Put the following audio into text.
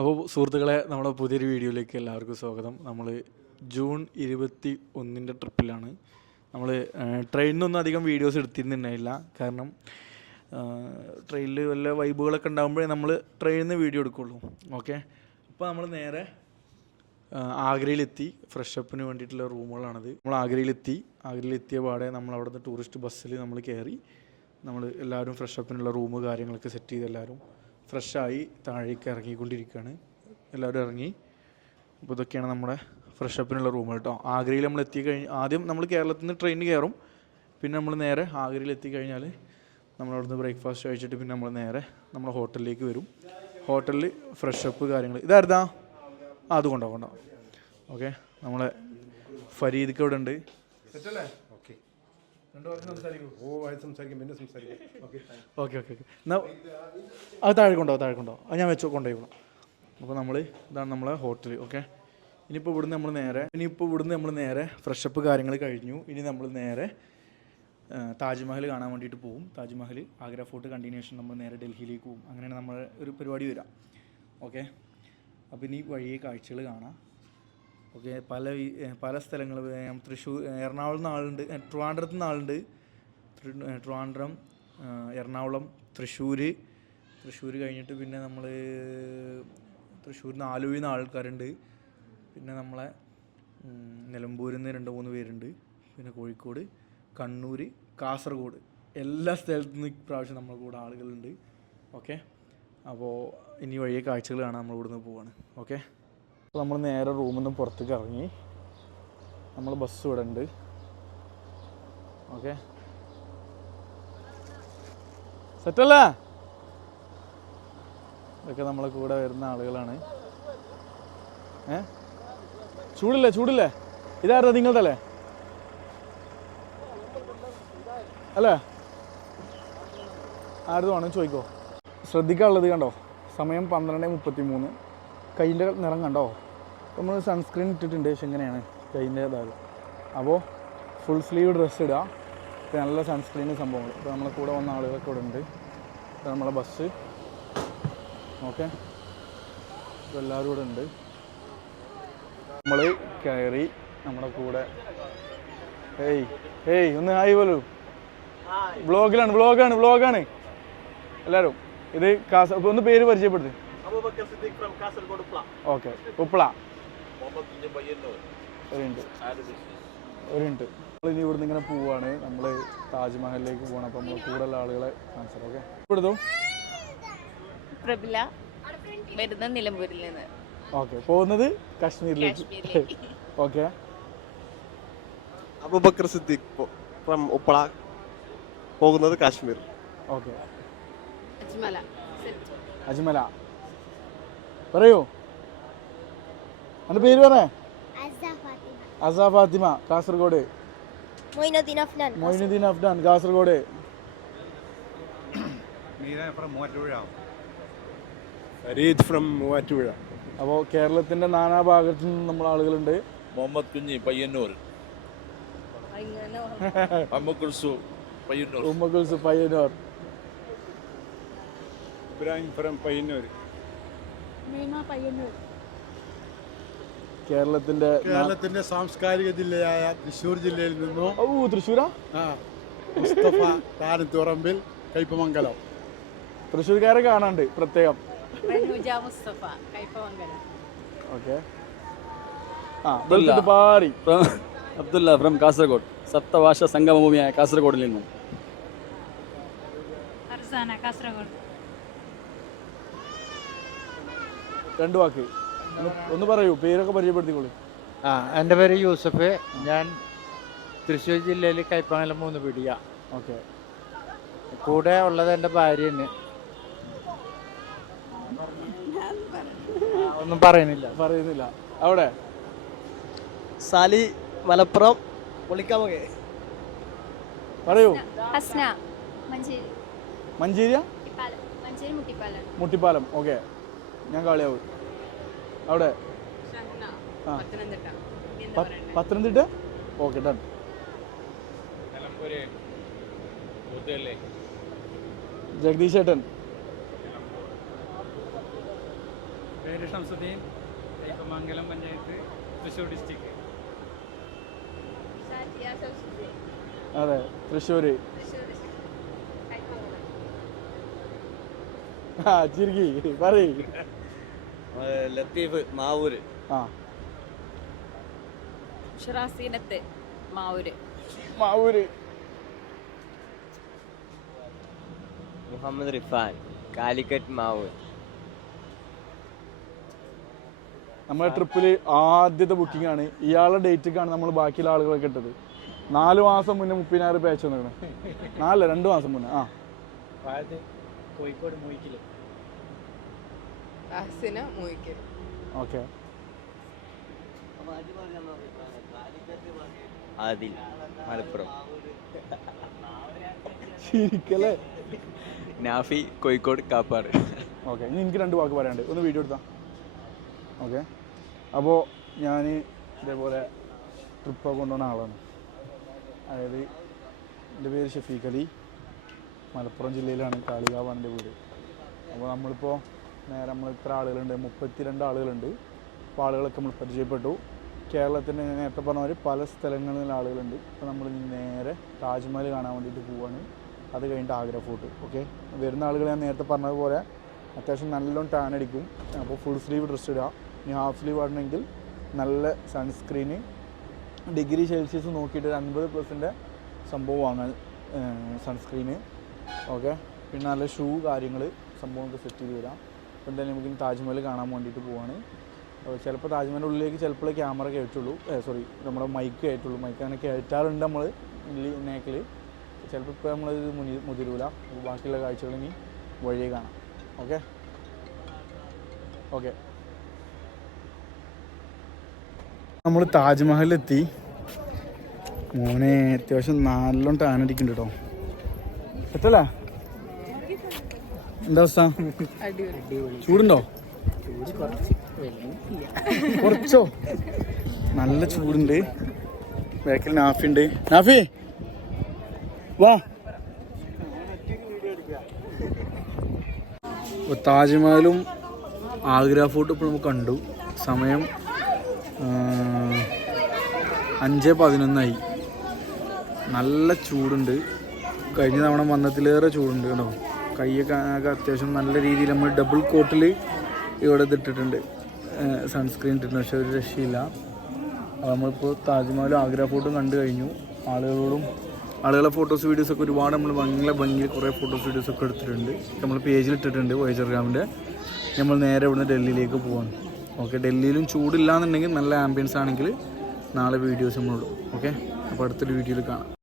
അപ്പോൾ സുഹൃത്തുക്കളെ നമ്മുടെ പുതിയൊരു വീഡിയോയിലേക്ക് എല്ലാവർക്കും സ്വാഗതം. നമ്മൾ ജൂൺ ഇരുപത്തി ഒന്നിന്റെ ട്രിപ്പിലാണ്. നമ്മൾ ട്രെയിനിനൊന്നും അധികം വീഡിയോസ് എടുത്തിരുന്നുണ്ടായില്ല കാരണം ട്രെയിനിൽ വല്ല വൈബുകളൊക്കെ ഉണ്ടാകുമ്പോഴേ നമ്മൾ ട്രെയിനിൽ നിന്ന് വീഡിയോ എടുക്കുള്ളൂ. ഓക്കെ? അപ്പോൾ നമ്മൾ നേരെ ആഗ്രയിലെത്തി. ഫ്രഷ് അപ്പിന് വേണ്ടിയിട്ടുള്ള റൂമുകളാണത്. നമ്മൾ ആഗ്രയിലെത്തി. ആഗ്രയിലെത്തിയ പാടെ നമ്മൾ അവിടുത്തെ ടൂറിസ്റ്റ് ബസ്സിൽ നമ്മൾ കയറി. നമ്മൾ എല്ലാവരും ഫ്രഷ് അപ്പിനുള്ള റൂം കാര്യങ്ങളൊക്കെ സെറ്റ് ചെയ്ത് എല്ലാവരും ഫ്രഷായി താഴേക്ക് ഇറങ്ങിക്കൊണ്ടിരിക്കുകയാണ് എല്ലാവരും ഇറങ്ങി. അപ്പോൾ ഇതൊക്കെയാണ് നമ്മുടെ ഫ്രഷ് റൂം കേട്ടോ. ആഗ്രയിൽ നമ്മൾ എത്തി കഴിഞ്ഞ് ആദ്യം നമ്മൾ കേരളത്തിൽ നിന്ന് ട്രെയിനിന് കയറും. പിന്നെ നമ്മൾ നേരെ ആഗ്രയിൽ എത്തിക്കഴിഞ്ഞാൽ നമ്മൾ അവിടുന്ന് ബ്രേക്ക്ഫാസ്റ്റ് കഴിച്ചിട്ട് പിന്നെ നമ്മൾ നേരെ നമ്മുടെ ഹോട്ടലിലേക്ക് വരും. ഹോട്ടലിൽ ഫ്രഷ് അപ്പ് കാര്യങ്ങൾ ഇതായിരുന്നാ അതുകൊണ്ടോ അത് കൊണ്ടോ. കൊണ്ടോ ഓക്കെ നമ്മളെ ഫരീദ്ക്ക് അവിടെ ഉണ്ട് സെറ്റല്ലേ ഓക്കെ രണ്ടു വാക്ക് സംസാരിക്കൂ ഓ ആയി സംസാരിക്കാം. പിന്നെ സംസാരിക്കാം. ഓക്കെ ഓക്കെ ഓക്കെ എന്നാ എന്നാൽ അത് താഴെ കൊണ്ടോ താഴെ കൊണ്ടോ. അത് ഞാൻ വെച്ചോ കൊണ്ടുപോയിക്കോളാം അപ്പോൾ നമ്മൾ ഇതാണ് നമ്മളെ ഹോട്ടൽ ഓക്കെ ഇനിയിപ്പോൾ ഇവിടുന്ന് നമ്മൾ നേരെ ഇനിയിപ്പോൾ ഇവിടുന്ന് നമ്മൾ നേരെ ഫ്രഷപ്പ് കാര്യങ്ങൾ കഴിഞ്ഞു. ഇനി നമ്മൾ നേരെ താജ്മഹൽ കാണാൻ വേണ്ടിയിട്ട് പോവും. താജ്മഹൽ ആഗ്ര ഫോർട്ട് കണ്ടിന്യൂഷൻ നമ്മൾ നേരെ ഡൽഹിയിലേക്ക് പോവും. അങ്ങനെയാണ് നമ്മൾ ഒരു പരിപാടി വരാം ഓക്കെ അപ്പോൾ ഇനി വഴിയെ കാഴ്ചകൾ കാണാം. ഓക്കെ പല പല സ്ഥലങ്ങൾ തൃശ്ശൂർ എറണാകുളത്ത് ആളുണ്ട് ട്രിവാൻഡ്രത്ത് നിന്ന് ആളുണ്ട്. ട്രിവാൻഡ്രം എറണാകുളം തൃശ്ശൂർ തൃശ്ശൂർ കഴിഞ്ഞിട്ട് പിന്നെ നമ്മൾ തൃശ്ശൂരിൽ നിന്ന് ആലുവയിൽ നിന്ന് ആൾക്കാരുണ്ട്. പിന്നെ നമ്മളെ നിലമ്പൂരിൽ നിന്ന് രണ്ട് മൂന്ന് പേരുണ്ട്. പിന്നെ കോഴിക്കോട് കണ്ണൂർ കാസർഗോഡ്. എല്ലാ സ്ഥലത്തു നിന്ന് ഇപ്രാവശ്യം നമ്മുടെ കൂടെ ആളുകളുണ്ട്. ഓക്കെ? അപ്പോൾ ഇനി വഴിയെ കാഴ്ചകൾ കാണാൻ നമ്മൾ ഇവിടുന്ന് പോവാണ്. ഓക്കെ? അപ്പോൾ നമ്മൾ നേരെ റൂമിൽ നിന്ന് പുറത്തേക്ക് ഇറങ്ങി. നമ്മൾ ബസ് ഇവിടെ ഉണ്ട്. ഓക്കെ സെറ്റല്ലേ ഇതൊക്കെ നമ്മളെ കൂടെ വരുന്ന ആളുകളാണ്. ഏ? ചൂടില്ലേ ചൂടില്ലേ? ഇതായിരുന്നു നിങ്ങളുടെ അല്ലേ? അല്ലേ? ആരും വേണമെന്ന് ചോദിക്കോ. ശ്രദ്ധിക്കാനുള്ളത് കണ്ടോ? സമയം പന്ത്രണ്ട് മുപ്പത്തി മൂന്ന് കയ്യിന്റെ നിറം കണ്ടോ? നമ്മൾ സൺസ്ക്രീൻ ഇട്ടിട്ടുണ്ട് പക്ഷെ എങ്ങനെയാണ് കൈന്റെ ഇതായത് അപ്പോൾ ഫുൾ സ്ലീവ് ഡ്രസ്സ് ഇടുക നല്ല സൺസ്ക്രീൻ സംഭവങ്ങൾ ഇപ്പോൾ നമ്മളെ കൂടെ വന്ന ആളുകളൊക്കെ ഇവിടെ ഉണ്ട്. ഇപ്പോൾ നമ്മളെ ബസ് ഓക്കെ എല്ലാവരും ഇവിടെ ഉണ്ട്. നമ്മൾ കയറി നമ്മുടെ കൂടെ. ഏയ് ഏയ് ഒന്ന് ഹായ് പോലു ബ്ലോഗിലാണ് ബ്ലോഗാണ് ബ്ലോഗാണ് എല്ലാവരും ഇത് കാസർ ഒന്ന് പേര് പരിചയപ്പെടുത്തി. Okay Uppala. Muhammad Tunja Bayyannur. ഒരു മിനിറ്റ് Add business. ഒരു നമ്മൾ ഇനി ഇവിടുന്ന് ഇങ്ങനെ പോവാണ്. നമ്മൾ താജ്മഹലിലേക്ക് പോകണം അപ്പോൾ നമ്മൾ കൂടുതൽ ആളുകളെ കാണിച്ചത് ഓക്കെ? ഇവിടുന്നു? പ്രബില വരുന്ന നിലമ്പൂരിൽ നിന്ന്. ഓക്കെ. പോകുന്നത് കാശ്മീരിലേക്ക്. കാശ്മീരിലേക്ക്. ഓക്കെ? അബുബക്കർ സിദ്ദീഖ് ഫ്രം ഉപ്പള പോകുന്നത് കാശ്മീർ. ഓക്കെ. അജ്മല. അജ്മല. പറയൂ. എന്റെ പേര് പറ Azza Fatima. Azza Fatima Kasaragod. Moinuddin Afnan Moinuddin Kasaragod. Fareed from Muvattupuzha. അപ്പോൾ കേരളത്തിന്റെ നാനാഭാഗത്തു നിന്നും നമ്മൾ ആളുകളുണ്ട്. മുഹമ്മദ് കുഞ്ഞി പയ്യന്നൂർ. ഉമ്മക്കുൽസ് പയ്യന്നൂർ. ഇബ്രാഹിം ഫ്രം പയ്യന്നൂർ. കേരളത്തിന്റെ കേരളത്തിന്റെ കേരളത്തിന്റെ സാംസ്കാരിക ജില്ലയായ തൃശ്ശൂർ ജില്ലയിൽ നിന്നും ഓ തൃശ്ശൂരാ? ആ, മുസ്തഫ താനത്തുറമ്പിൽ കയ്പമംഗലം തൃശ്ശൂർക്കാരെ കാണാണ്ട് പ്രത്യേകം. മുസ്തഫ കൈപ്പമംഗലം. ഓക്കെ. ആ അബ്ദുല്ല. ഫ്രം കാസർഗോഡ്. സപ്തഭാഷ സംഗമഭൂമിയായ കാസർഗോഡിൽ നിന്നും. കാസർഗോഡ്. രണ്ട് വാക്ക്. ഒന്ന് പറയൂ പേരൊക്കെ പരിചയപ്പെടുത്തിക്കോളൂ. ആ എന്റെ പേര് യൂസഫ്. ഞാൻ തൃശ്ശൂർ ജില്ലയിൽ കൈപ്പാങ്ങലം മൂന്ന് പിടിയ ഓക്കെ. കൂടെ ഉള്ളത് എന്റെ ഭാര്യയാണ്. ഒന്നും പറയുന്നില്ല. പറയുന്നില്ല. അവിടെ? സാലി മലപ്പുറം പൊളിക്കാമൊക്കെ പറയൂ. അസ്ന മഞ്ചേരി. മഞ്ചേരിയ? മുട്ടിപ്പാലം. ഓക്കെ. ഞാൻ കാളിയാവ് അവിടെ? ആ. പത്തനംതിട്ട. Okay done. ജഗദീഷ് ഏട്ടൻ പേര് ഷംസുദ്ദീൻ മംഗലം പഞ്ചായത്ത് തൃശ്ശൂർ ഡിസ്ട്രിക്ട്. അതെ തൃശ്ശൂര്. ആ ചിരിക്കി പറയ്. ലത്തീഫ് മാവൂര്. ആ. ഷറാസീനത്ത് മാവൂര്. മാവൂര്. മുഹമ്മദ് റിഫാൻ കാലിക്കറ്റ് മാവൂർ നമ്മുടെ ട്രിപ്പിൽ ആദ്യത്തെ ബുക്കിംഗ് ആണ് ഇയാളുടെ ഡേറ്റിക്കാണ് നമ്മൾ ബാക്കിയുള്ള ആളുകളൊക്കെ ഇട്ടത്. നാല് മാസം മുന്നേ മുപ്പതിനായിരം പേച്ച് വന്നിരുന്നു നാലല്ല രണ്ട് മാസം മുന്നേ. ആ. കോഴിക്കോട് മൂയിക്കിൽ ഓക്കെ. ആദിൽ മലപ്പുറം. ശരിക്കല്ലേ? നാഫി കോഴിക്കോട് കാപ്പാട്. ഓക്കെ ഇനി എനിക്ക് രണ്ട് വാക്ക് പറയാണ്ട് ഒന്ന് വീഡിയോ എടുത്താൽ ഓക്കെ. അപ്പോൾ ഞാൻ ഇതേപോലെ ട്രിപ്പ് കൊണ്ടുപോകുന്ന ആളാണ്. അതായത് എന്റെ പേര് ഷഫീഖ് അലി. മലപ്പുറം ജില്ലയിലാണ് കാളികാവാണ് എന്റെ വീട്. അപ്പോൾ നമ്മളിപ്പോൾ നേരെ നമ്മൾ ഇത്ര ആളുകളുണ്ട്. മുപ്പത്തിരണ്ട് ആളുകളുണ്ട്. അപ്പോൾ ആളുകളൊക്കെ നമ്മൾ പരിചയപ്പെട്ടു. കേരളത്തിന്റെ ഞാൻ നേരത്തെ പറഞ്ഞ മാതിരി പല സ്ഥലങ്ങളിൽ ആളുകളുണ്ട്. അപ്പോൾ നമ്മൾ നേരെ താജ്മഹൽ കാണാൻ വേണ്ടിയിട്ട് പോവാണ്. അത് കഴിഞ്ഞിട്ട് ആഗ്ര ഫോർട്ട്. ഓക്കെ? വരുന്ന ആളുകൾ ഞാൻ നേരത്തെ പറഞ്ഞതുപോലെ അത്യാവശ്യം നല്ലോണം ടാൻ അടിക്കും. അപ്പോൾ ഫുൾ സ്ലീവ് ഡ്രസ്സ് ഇടുക. ഇനി ഹാഫ് സ്ലീവ് ആണെങ്കിൽ നല്ല സൺസ്ക്രീന് ഡിഗ്രി സെൽഷ്യസ് നോക്കിയിട്ട് ഒരു അൻപത് പ്ലസിന്റെ സംഭവം വാങ്ങാൻ സൺസ്ക്രീന് ഓക്കെ? പിന്നെ നല്ല ഷൂ കാര്യങ്ങൾ സംഭവം സെറ്റ് ചെയ്ത് തരാം. അപ്പോൾ എന്തായാലും നമുക്ക് താജ്മഹൽ കാണാൻ വേണ്ടിയിട്ട് പോവാണ്. ചിലപ്പോൾ താജ്മഹലിന്റെ ഉള്ളിലേക്ക് ചിലപ്പോൾ ക്യാമറ കയറ്റുള്ളൂ. സോറി നമ്മുടെ മൈക്ക് കയറ്റുള്ളൂ. മൈക്ക് അങ്ങനെ കയറ്റാറുണ്ട് നമ്മൾ നേക്കിൽ ചിലപ്പോൾ ഇപ്പോൾ നമ്മൾ മുനി മുതിരൂല. ബാക്കിയുള്ള കാഴ്ചകൾ ഇനി വഴിയെ കാണാം. ഓക്കെ ഓക്കെ നമ്മൾ താജ്മഹലിലെത്തി മോനെ അത്യാവശ്യം നല്ലോണം ടാനടിക്കുന്നുണ്ട് കേട്ടോ പറ്റല്ലേ എന്താ അവസ്ഥ? ചൂടുണ്ടോ? കുറച്ചോ. നല്ല ചൂടുണ്ട്. ബാക്കിൽ നാഫി ഉണ്ട് നാഫി വാ. താജ്മഹലും ആഗ്ര ഫോർട്ടും ഇപ്പോൾ നമുക്ക് കണ്ടു. സമയം അഞ്ച് പതിനൊന്നായി. നല്ല ചൂടുണ്ട്. കഴിഞ്ഞ തവണ വന്നതിലേറെ ചൂടുണ്ട് കേട്ടോ കൈയൊക്കെ ആകെ അത്യാവശ്യം നല്ല രീതിയിൽ നമ്മൾ ഡബിൾ കോട്ടിൽ ഇവിടെ ഇതിട്ടിട്ടുണ്ട്. സൺസ്ക്രീൻ ഇട്ടിട്ടുണ്ട്. പക്ഷെ ഒരു രക്ഷയില്ല. നമ്മളിപ്പോൾ താജ്മഹലും ആഗ്ര ഫോർട്ടും കണ്ടു കഴിഞ്ഞു. ആളുകളോടും ആളുകളെ ഫോട്ടോസ് വീഡിയോസൊക്കെ ഒരുപാട് നമ്മൾ ഭംഗിയുള്ള ഭംഗിയിൽ കുറേ ഫോട്ടോസ് വീഡിയോസൊക്കെ എടുത്തിട്ടുണ്ട്. നമ്മൾ പേജിൽ ഇട്ടിട്ടുണ്ട് വൈജർഗ്രാമിന്റെ നമ്മൾ നേരെ ഇവിടുന്ന് ഡൽഹിയിലേക്ക് പോവാണ്. ഓക്കെ ഡൽഹിയിലും ചൂടില്ല എന്നുണ്ടെങ്കിൽ നല്ല ആംബിയൻസ് ആണെങ്കിൽ നാളെ വീഡിയോസ് നമ്മളിടും ഓക്കെ അപ്പോൾ അടുത്തൊരു വീഡിയോയിൽ കാണാം.